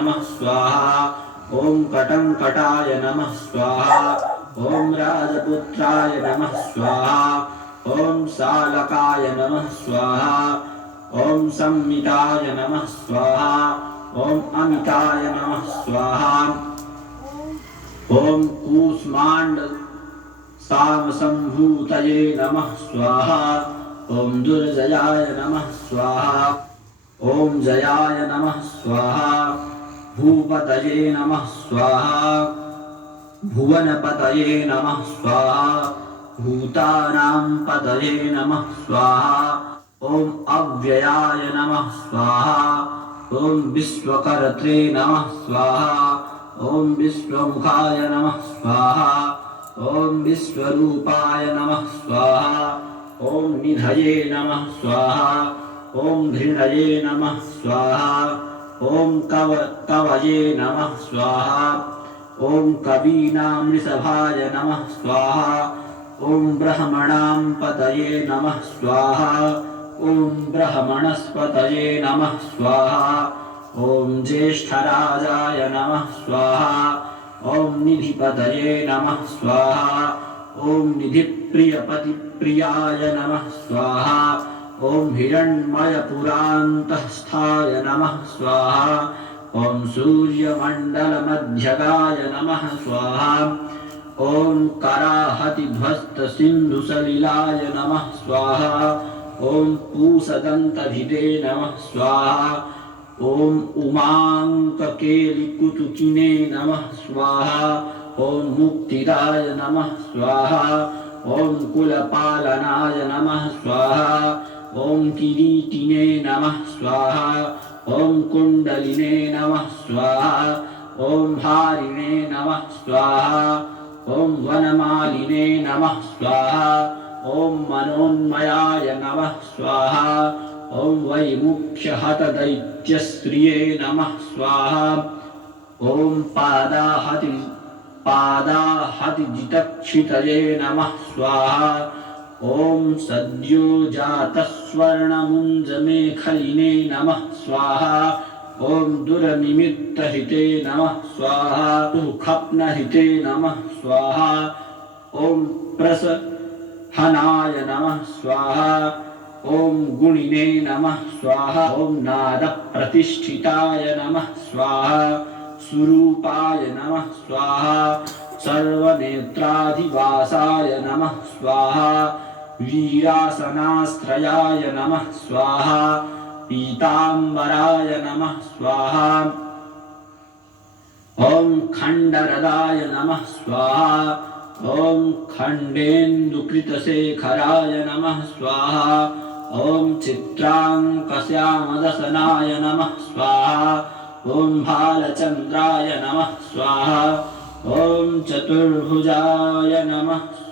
नमः स्वाहा। ओम कटंकटाय नमः स्वाहा। ओम राजपुत्राय नमः स्वाहा। ओम सालकाय नमः स्वाहा। ओम संमिताय नमः स्वाहा। ओम अमिताय नमः स्वाहा। ओम कूष्मांड सामसंभूतये नमः स्वाहा। ओम दुर्जयाय नमः स्वाहा। ओम जयाय नमः स्वाहा। भूपतये नमः स्वाहा। भुवनपतये नमः स्वाहा। भूतानां पतये नमः स्वाहा। ओम अव्ययाय नमः स्वाहा। ओम विश्वकर्त्रे नमः स्वाहा। ओम विश्वमुखाय नमः स्वाहा। ओम विश्वरूपाय नमः स्वाहा। ओम निधये नमः स्वाहा। ओम धृणये नमः स्वाहा। ओम कवये नमः स्वाहा। ओम कवीनां ऋषभाय नमः स्वाहा। ओम ब्रह्मणां पतये नमः स्वाहा। ओम ब्रह्मणस्पतये नमः स्वाहा। ओम ज्येष्ठराजाय नमः स्वाहा। ओम निधिपतये नमः स्वाहा। ओम निधिप्रियपतिप्रियाय नमः स्वाहा। ओम हिरण्मयपुरान्तस्थाय नमः स्वाहा। ओम सूर्यमण्डलमध्यगाय नमः स्वाहा। ओम कराहतिध्वस्तसिन्धुसलिलाय नमः स्वाहा। ओम पूषदन्तभिदे नमः स्वाहा। ओम उमाङ्ककेलिकुतुकिने नमः स्वाहा। ओम मुक्तिदाय नमः स्वाहा। ओम कुलपालनाय नमः स्वाहा। ओम किरीटिने नमः स्वाहा। ओम कुण्डलिने नमः स्वाहा। ओम हारिणे नमः स्वाहा। ओम वनमालिने नमः स्वाहा। ओम मनोन्मयाय नमः स्वाहा। ओम वैमुख्यहतदैत्यस्त्रिये नमः स्वाहा। ओम पादाहतिजितक्षितये नमः स्वाहा। ओम सद्योजातस्वर्णमुञ्जमेखलिने नमः स्वाहा। ओम दुरनिमित्तहिते नमः स्वाहा। सुखप्नहिते नमः स्वाहा। ओम प्रसहनाय नमः स्वाहा। ओम गुणिने नमः स्वाहा। ओम नादप्रतिष्ठिताय नमः स्वाहा। सुरूपाय नमः स्वाहा। सर्वनेत्राधिवासाय नमः स्वाहा। वीरासनाश्रयाय नमः स्वाहा। पीताम्बराय नमः स्वाहा। ओम खण्डरदाय नमः स्वाहा। ओम खण्डेन्दुकृतशेखराय नमः स्वाहा। ओम चित्राङ्कश्यामदशनाय नमः स्वाहा। ओम भालचन्द्राय नमः स्वाहा। ओम चतुर्भुजाय नमः स्वाहा।